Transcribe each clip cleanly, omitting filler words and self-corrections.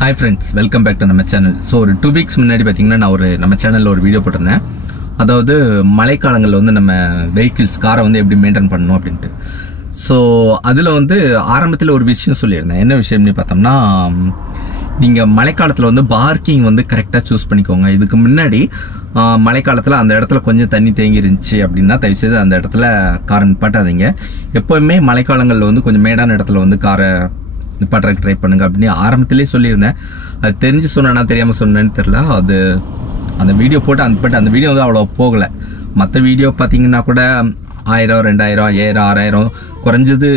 Hi friends, welcome back to நம்ம channel. So ஒரு 2 weeks முன்னாடி பார்த்தீங்கன்னா நான் நம்ம சேனலில் ஒரு வீடியோ போட்டிருந்தேன். அதாவது மழைக்காலங்களில் வந்து நம்ம வெஹிக்கிள்ஸ் காரை வந்து எப்படி மெயின்டைன் பண்ணணும் அப்படின்ட்டு. ஸோ அதில் வந்து ஆரம்பத்தில் ஒரு விஷயம் சொல்லியிருந்தேன். என்ன விஷயம்னு பார்த்தோம்னா, நீங்கள் மழைக்காலத்தில் வந்து பார்க்கிங் வந்து கரெக்டாக சூஸ் பண்ணிக்கோங்க. இதுக்கு முன்னாடி மழைக்காலத்தில் அந்த இடத்துல கொஞ்சம் தண்ணி தேங்கி இருந்துச்சு அப்படின்னா தயவுசெய்து அந்த இடத்துல காரை நிப்பாட்டாதீங்க. எப்போவுமே மழைக்காலங்களில் வந்து கொஞ்சம் மேடான இடத்துல வந்து காரை நிப்பாட்டுறதுக்கு ட்ரை பண்ணுங்க அப்படின்னு ஆரம்பத்திலே சொல்லியிருந்தேன். அது தெரிஞ்சு சொன்னா தெரியாமல் சொன்னேன்னு தெரியல. அது அந்த வீடியோ போட்டு பட் அந்த வீடியோ வந்து அவ்வளோ போகலை. மற்ற வீடியோ பார்த்தீங்கன்னா கூட 1000, 2000, 5000, 6000 குறைஞ்சது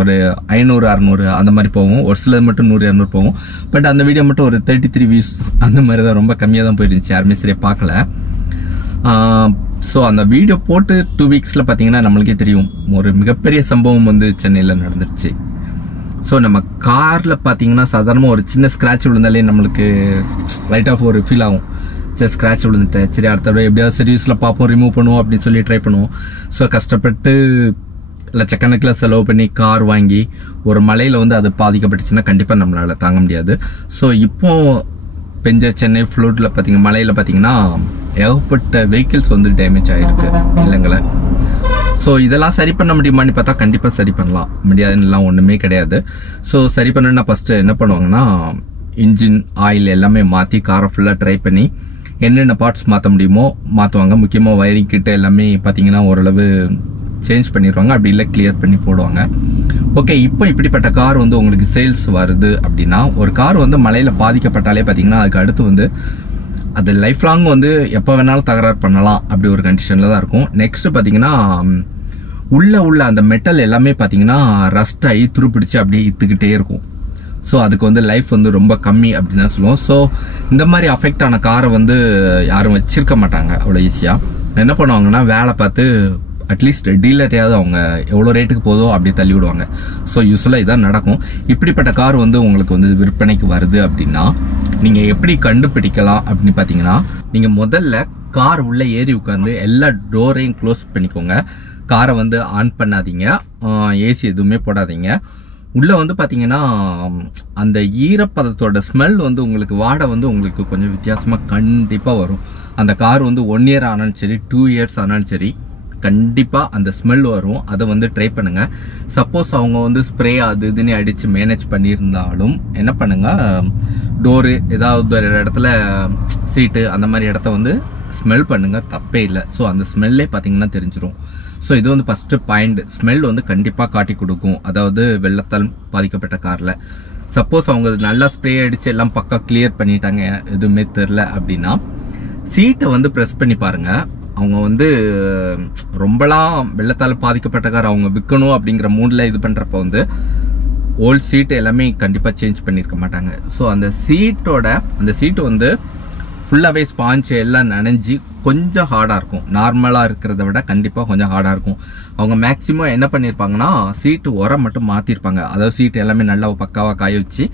ஒரு 500, 600 அந்த மாதிரி போகும். ஒரு சிலது மட்டும் 100, 200 போகும். பட் அந்த வீடியோ மட்டும் ஒரு 33 வியூஸ் அந்த மாதிரி தான், ரொம்ப கம்மியாக தான் போயிருந்துச்சு. யாருமே சரியாக பார்க்கல. ஸோ அந்த வீடியோ போட்டு 2 weeksல பார்த்தீங்கன்னா நம்மளுக்கே தெரியும், ஒரு மிகப்பெரிய சம்பவம் வந்து சென்னையில் நடந்துருச்சு. ஸோ நம்ம காரில் பார்த்தீங்கன்னா சாதாரணமாக ஒரு சின்ன ஸ்க்ராட்ச் விழுந்தாலே நம்மளுக்கு லைட் ஆஃப் ஒரு ஃபீல் ஆகும். சரி, ஸ்க்ராட்ச் விழுந்துட்டேன், சரி அடுத்த தடவை எப்படியாவது சர்வீஸில் பார்ப்போம், ரிமூவ் பண்ணுவோம் அப்படின்னு சொல்லி ட்ரை பண்ணுவோம். ஸோ கஷ்டப்பட்டு லட்சக்கணக்கில் செலவு பண்ணி கார் வாங்கி ஒரு மலையில் வந்து அது பாதிக்கப்பட்டுச்சுன்னா கண்டிப்பாக நம்மளால் தாங்க முடியாது. ஸோ இப்போ பெஞ்ச சென்னை ஃப்ளூட்டில் பார்த்தீங்கன்னா மலையில் பார்த்தீங்கன்னா ஏகப்பட்ட வெஹிக்கிள்ஸ் வந்து டேமேஜ் ஆகிருக்கு இல்லைங்களே. ஸோ இதெல்லாம் சரி பண்ண முடியுமான்னு பார்த்தா கண்டிப்பாக சரி பண்ணலாம். முடியாதுன்னெலாம் ஒன்றுமே கிடையாது. ஸோ சரி பண்ணணுன்னா ஃபஸ்ட்டு என்ன பண்ணுவாங்கன்னா, இன்ஜின் ஆயில் எல்லாமே மாற்றி காரை ஃபுல்லாக ட்ரை பண்ணி என்னென்ன பார்ட்ஸ் மாற்ற முடியுமோ மாற்றுவாங்க. முக்கியமாக வயரிங் கிட்ட எல்லாமே பார்த்தீங்கன்னா ஓரளவு சேஞ்ச் பண்ணிடுவாங்க, அப்படி இல்லை கிளியர் பண்ணி போடுவாங்க. ஓகே, இப்போ இப்படிப்பட்ட கார் வந்து உங்களுக்கு சேல்ஸ் வருது அப்படின்னா, ஒரு கார் வந்து மழையில் பாதிக்கப்பட்டாலே பார்த்தீங்கன்னா அதுக்கு அடுத்து வந்து அது லைஃப் லாங் வந்து எப்போ வேணாலும் தகராறு பண்ணலாம், அப்படி ஒரு கண்டிஷனில் தான் இருக்கும். நெக்ஸ்ட் பார்த்தீங்கன்னா உள்ள அந்த மெட்டல் எல்லாமே பார்த்தீங்கன்னா ரஸ்ட் ஆகி துருப்பிடிச்சு அப்படியே இத்துக்கிட்டே இருக்கும். ஸோ அதுக்கு வந்து லைஃப் வந்து ரொம்ப கம்மி அப்படின்னு தான் சொல்லுவோம். ஸோ இந்த மாதிரி அஃபெக்ட் ஆன காரை வந்து யாரும் வச்சிருக்க மாட்டாங்க அவ்வளோ ஈஸியாக. என்ன பண்ணுவாங்கன்னா, வேலை பார்த்து அட்லீஸ்ட் டீலரையாவது அவங்க எவ்வளோ ரேட்டுக்கு போதோ அப்படியே தள்ளி விடுவாங்க. ஸோ யூஸ்வலாக இதான் நடக்கும். இப்படிப்பட்ட கார் வந்து உங்களுக்கு வந்து விற்பனைக்கு வருது அப்படின்னா நீங்கள் எப்படி கண்டுபிடிக்கலாம் அப்படின்னு பார்த்தீங்கன்னா, நீங்கள் முதல்ல கார் உள்ளே ஏறி உட்காந்து எல்லா டோரையும் க்ளோஸ் பண்ணிக்கோங்க. காரை வந்து ஆன் பண்ணாதீங்க, ஏசி எதுவுமே போடாதீங்க. உள்ளே வந்து பார்த்தீங்கன்னா அந்த ஈரப்பதத்தோட ஸ்மெல் வந்து உங்களுக்கு வாடை வந்து உங்களுக்கு கொஞ்சம் வித்தியாசமாக கண்டிப்பாக வரும். அந்த கார் வந்து 1 year ஆனாலும் சரி, 2 years ஆனாலும் சரி, கண்டிப்பாக அந்த ஸ்மெல் வரும். அதை வந்து ட்ரை பண்ணுங்க. சப்போஸ் அவங்க வந்து ஸ்ப்ரே அது இதுன்னு அடித்து மேனேஜ் பண்ணியிருந்தாலும் என்ன பண்ணுங்க, டோரு ஏதாவது ஒரு இடத்துல சீட்டு அந்த மாதிரி இடத்த வந்து ஸ்மெல் பண்ணுங்க, தப்பே இல்லை. ஸோ அந்த ஸ்மெல்லே பார்த்தீங்கன்னா தெரிஞ்சிடும். ஸோ இது வந்து ஃபஸ்ட்டு பாயிண்ட். ஸ்மெல் வந்து கண்டிப்பாக காட்டி கொடுக்கும், அதாவது வெள்ளத்தால் பாதிக்கப்பட்ட காரில். சப்போஸ் அவங்க நல்லா ஸ்ப்ரே அடித்து எல்லாம் பக்கா கிளியர் பண்ணிட்டாங்க, எதுவுமே தெரில அப்படின்னா சீட்டை வந்து ப்ரெஸ் பண்ணி பாருங்கள். அவங்க வந்து ரொம்பலாம் வெள்ளத்தால் பாதிக்கப்பட்ட கார் அவங்க விற்கணும் அப்படிங்கிற மூடில் இது பண்ணுறப்ப வந்து ஓல்ட் சீட்டு எல்லாமே கண்டிப்பாக சேஞ்ச் பண்ணியிருக்க மாட்டாங்க. ஸோ அந்த சீட்டு வந்து ஃபுல்லாகவே ஸ்பாஞ்ச் எல்லாம் நனைஞ்சி கொஞ்சம் ஹார்டாக இருக்கும். நார்மலாக இருக்கிறத விட கண்டிப்பாக கொஞ்சம் ஹார்டாக இருக்கும். அவங்க மேக்ஸிமம் என்ன பண்ணியிருப்பாங்கன்னா, சீட்டு உரம் மட்டும் மாற்றிருப்பாங்க. அதாவது சீட்டு எல்லாமே நல்லா பக்காவாக காய வச்சு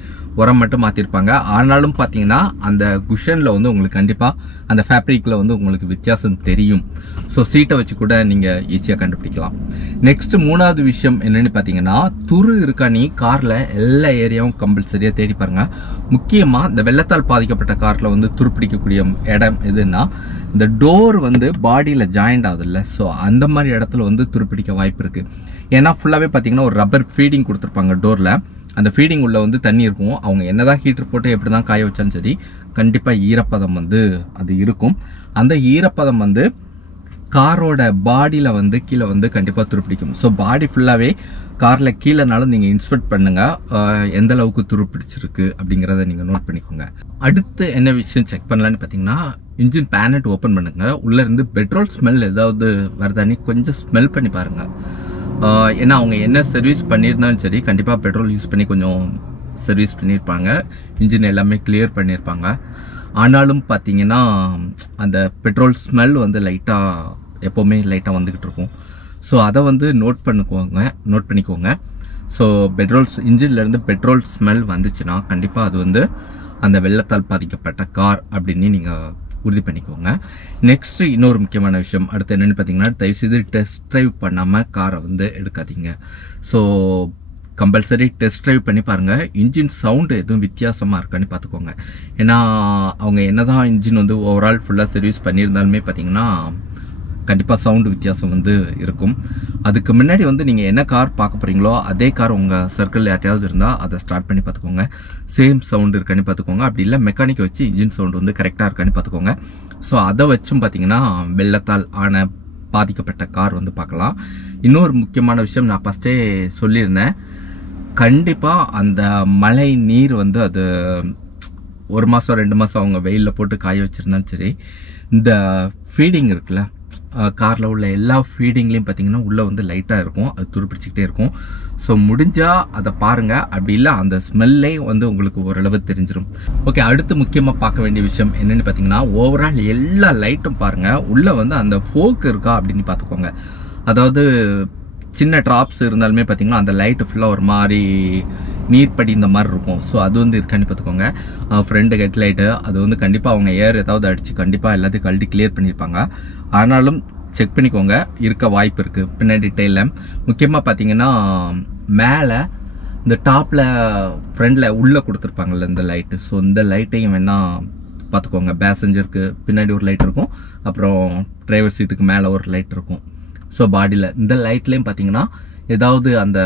உரம் மட்டும் மாற்றிருப்பாங்க. ஆனாலும் பார்த்தீங்கன்னா அந்த குஷனில் வந்து உங்களுக்கு கண்டிப்பாக அந்த ஃபேப்ரிக்கில் வந்து உங்களுக்கு வித்தியாசம் தெரியும். ஸோ சீட்டை வச்சு கூட நீங்கள் ஈஸியாக கண்டுபிடிக்கலாம். நெக்ஸ்ட் 3வது விஷயம் என்னென்னு பார்த்தீங்கன்னா, துரு இருக்கா நீ காரில் எல்லா ஏரியாவும் கம்பல்சரியாக தேடி பாருங்க. முக்கியமாக இந்த வெள்ளத்தால் பாதிக்கப்பட்ட காரில் வந்து துருப்பிடிக்கக்கூடிய இடம் எதுன்னா, இந்த டோர் வந்து பாடியில் ஜாயிண்ட் ஆகுதுல்ல, ஸோ அந்த மாதிரி இடத்துல வந்து துருப்பிடிக்க வாய்ப்பு இருக்குது. ஏன்னா ஃபுல்லாகவே பார்த்தீங்கன்னா ஒரு ரப்பர் ஃபீடிங் கொடுத்துருப்பாங்க டோரில். அந்த ஃபீடிங் உள்ள வந்து தண்ணி இருக்கும். அவங்க என்னதான் ஹீட்டர் போட்டு எப்படி தான் காய வச்சாலும் சரி, கண்டிப்பாக ஈரப்பதம் வந்து அது இருக்கும். அந்த ஈரப்பதம் வந்து காரோட பாடியில் வந்து கீழே வந்து கண்டிப்பாக துருப்பிடிக்கும். ஸோ பாடி ஃபுல்லாகவே காரில் கீழேனாலும் நீங்கள் இன்ஸ்பெக்ட் பண்ணுங்கள், எந்த அளவுக்கு துருப்பிடிச்சிருக்கு அப்படிங்கிறத நீங்கள் நோட் பண்ணிக்கோங்க. அடுத்து என்ன விஷயம் செக் பண்ணலான்னு பார்த்தீங்கன்னா, இன்ஜின் பேனட் ஓப்பன் பண்ணுங்கள். உள்ளேருந்து பெட்ரோல் ஸ்மெல் ஏதாவது வருதானே கொஞ்சம் ஸ்மெல் பண்ணி பாருங்கள். ஏன்னா அவங்க என்ன சர்வீஸ் பண்ணியிருந்தாலும் சரி, கண்டிப்பாக பெட்ரோல் யூஸ் பண்ணி கொஞ்சம் சர்வீஸ் பண்ணியிருப்பாங்க, இன்ஜின் எல்லாமே கிளியர் பண்ணியிருப்பாங்க. ஆனாலும் பார்த்தீங்கன்னா அந்த பெட்ரோல் ஸ்மெல் வந்து எப்போவுமே லைட்டாக வந்துக்கிட்டு இருக்கும். ஸோ அதை வந்து நோட் பண்ணிக்கோங்க. ஸோ இன்ஜின்லேருந்து பெட்ரோல் ஸ்மெல் வந்துச்சுன்னா கண்டிப்பாக அது வந்து அந்த வெள்ளத்தால் பாதிக்கப்பட்ட கார் அப்படின்னு நீங்கள் உறுதி பண்ணிக்கோங்க. நெக்ஸ்ட் இன்னொரு முக்கியமான விஷயம் அடுத்து என்னென்னு பார்த்தீங்கன்னா, தயவுசெய்து டெஸ்ட் ட்ரைவ் பண்ணாமல் காரை வந்து எடுக்காதீங்க. ஸோ கம்பல்சரி டெஸ்ட் ட்ரைவ் பண்ணி பாருங்கள். இன்ஜின் சவுண்டு எதுவும் வித்தியாசமாக இருக்கான்னு பார்த்துக்கோங்க. ஏன்னா அவங்க என்னதான் இன்ஜின் வந்து ஓவரால் ஃபுல்லாக சர்வீஸ் பண்ணியிருந்தாலுமே பார்த்தீங்கன்னா கண்டிப்பாக சவுண்டு வித்தியாசம் வந்து இருக்கும். அதுக்கு முன்னாடி வந்து நீங்கள் என்ன கார் பார்க்க போகிறீங்களோ அதே கார் உங்கள் சர்க்கிள் யார்ட்டையாவது இருந்தால் அதை ஸ்டார்ட் பண்ணி பார்த்துக்கோங்க. சேம் சவுண்டு இருக்கான்னு பார்த்துக்கோங்க. அப்படி இல்லை மெக்கானிக்கை வச்சு இன்ஜின் சவுண்டு வந்து கரெக்டாக இருக்கான்னு பார்த்துக்கோங்க. ஸோ அதை வச்சும் பார்த்தீங்கன்னா வெள்ளத்தால் ஆன பாதிக்கப்பட்ட கார் வந்து பார்க்கலாம். இன்னொரு முக்கியமான விஷயம் நான் ஃபஸ்ட்டே சொல்லியிருந்தேன். கண்டிப்பாக அந்த மழை நீர் வந்து அது 1 மாதம் 2 மாதம் அவங்க வெயிலில் போட்டு காய வச்சுருந்தாலும் சரி, இந்த ஃபீடிங் இருக்குல்ல காரில் உள்ள எல்லா ஃபீடிங்லேயும் பார்த்தீங்கன்னா உள்ளே வந்து லைட்டாக இருக்கும், அது துருப்பிடிச்சிக்கிட்டே இருக்கும். ஸோ முடிஞ்சால் அதை பாருங்கள். அப்படி இல்லை அந்த ஸ்மெல்லே வந்து உங்களுக்கு ஓரளவு தெரிஞ்சிடும். ஓகே, அடுத்து முக்கியமாக பார்க்க வேண்டிய விஷயம் என்னென்னு பார்த்தீங்கன்னா ஓவரால் எல்லா லைட்டும் பாருங்கள். உள்ளே வந்து அந்த ஃபோக் இருக்கா அப்படின்னு பார்த்துக்கோங்க. அதாவது சின்ன ட்ராப்ஸ் இருந்தாலுமே பார்த்தீங்கன்னா அந்த லைட்டு ஃபுல்லாக ஒரு மாதிரி நீர்ப்படி இந்த மாதிரி இருக்கும். ஸோ அது வந்து இருக்கான்னு பார்த்துக்கோங்க. ஃப்ரண்ட் ஹெட்லைட்டு அது வந்து கண்டிப்பாக அவங்க ஏர் ஏதாவது அடித்து கண்டிப்பாக எல்லாத்தையும் கழட்டி கிளியர் பண்ணியிருப்பாங்க. ஆனாலும் செக் பண்ணிக்கோங்க, இருக்க வாய்ப்பு இருக்குது. பின்னாடி டெய்ல் லேம்ப் முக்கியமாக பார்த்தீங்கன்னா மேலே இந்த டாப்பில் ஃப்ரண்டில் உள்ளே கொடுத்துருப்பாங்கல்ல இந்த லைட்டு. ஸோ இந்த லைட்டையும் வேணால் பார்த்துக்கோங்க. பேசஞ்சருக்கு பின்னாடி ஒரு லைட் இருக்கும், அப்புறம் டிரைவர் சீட்டுக்கு மேலே ஒரு லைட் இருக்கும். ஸோ பாடியில் இந்த லைட்லேயும் பார்த்தீங்கன்னா ஏதாவது அந்த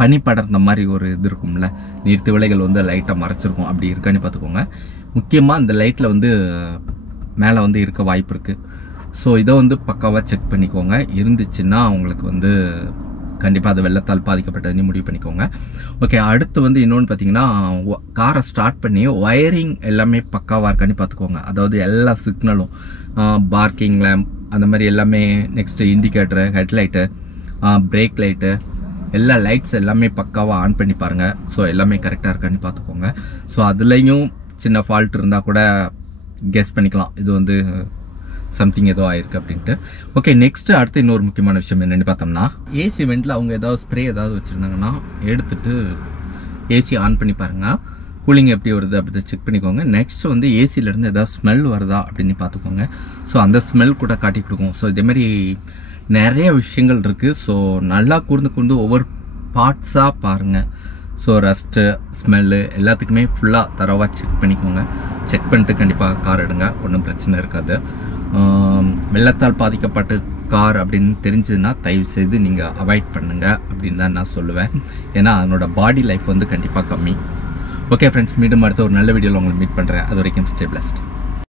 பனி படர்ந்த மாதிரி ஒரு இது இருக்கும்ல, நீர்த்து விலைகள் வந்து லைட்டாக மறைச்சிருக்கும். அப்படி இருக்கான்னு பார்த்துக்கோங்க. முக்கியமாக இந்த லைட்டில் வந்து மேலே வந்து இருக்க வாய்ப்பு இருக்குது. ஸோ இதை வந்து பக்காவாக செக் பண்ணிக்கோங்க. இருந்துச்சுன்னா உங்களுக்கு வந்து கண்டிப்பாக அது வெள்ளத்தால் பாதிக்கப்பட்டதுன்னு முடிவு பண்ணிக்கோங்க. ஓகே, அடுத்து வந்து இன்னொன்று பார்த்தீங்கன்னா காரை ஸ்டார்ட் பண்ணி ஒயரிங் எல்லாமே பக்காவாக இருக்கான்னு பார்த்துக்கோங்க. அதாவது எல்லா சிக்னலும் பார்க்கிங் லேம்ப் அந்த மாதிரி எல்லாமே, next indicator, headlight, break light, எல்லா லைட்ஸ் எல்லாமே பக்காவாக ஆன் பண்ணி பாருங்கள். ஸோ எல்லாமே கரெக்டாக இருக்கான்னு பார்த்துக்கோங்க. ஸோ அதுலேயும் சின்ன ஃபால்ட் இருந்தால் கூட கெஸ் பண்ணிக்கலாம் இது வந்து சம்திங் ஏதோ ஆயிருக்கு அப்படின்ட்டு. ஓகே, நெக்ஸ்ட்டு அடுத்து இன்னொரு முக்கியமான விஷயம் என்னென்னு பார்த்தோம்னா ஏசி வெண்ட்டில் அவங்க ஏதாவது ஸ்ப்ரே ஏதாவது வச்சுருந்தாங்கன்னா எடுத்துகிட்டு ஏசி ஆன் பண்ணி பாருங்கள். கூலிங் எப்படி வருது அப்படி செக் பண்ணிக்கோங்க. நெக்ஸ்ட் வந்து ஏசியிலேருந்து ஏதாவது ஸ்மெல் வருதா அப்படின்னு பார்த்துக்கோங்க. ஸோ அந்த ஸ்மெல் கூட காட்டி கொடுக்கும். ஸோ இதேமாரி நிறைய விஷயங்கள் இருக்குது. ஸோ நல்லா கூர்ந்து ஒவ்வொரு பார்ட்ஸாக பாருங்கள். ஸோ ரஸ்ட்டு ஸ்மெல்லு எல்லாத்துக்குமே ஃபுல்லாக தரவாக செக் பண்ணிக்கோங்க. செக் பண்ணிட்டு கண்டிப்பாக கார் எடுங்க, ஒன்றும் பிரச்சனை இருக்காது. வெள்ளத்தால் பாதிக்கப்பட்ட கார் அப்படின்னு தெரிஞ்சதுன்னா தயவு செய்து நீங்கள் அவாய்ட் பண்ணுங்க அப்படின்னு தான் நான் சொல்லுவேன். ஏன்னா அதனோட பாடி லைஃப் வந்து கண்டிப்பாக கம்மி. ஓகே ஃப்ரெண்ட்ஸ், மீண்டும் அடுத்த ஒரு நல்ல வீடியோவில் உங்களை மீட் பண்ணுறேன். அது வரைக்கும் ஸ்டே பிளஸ்ட்.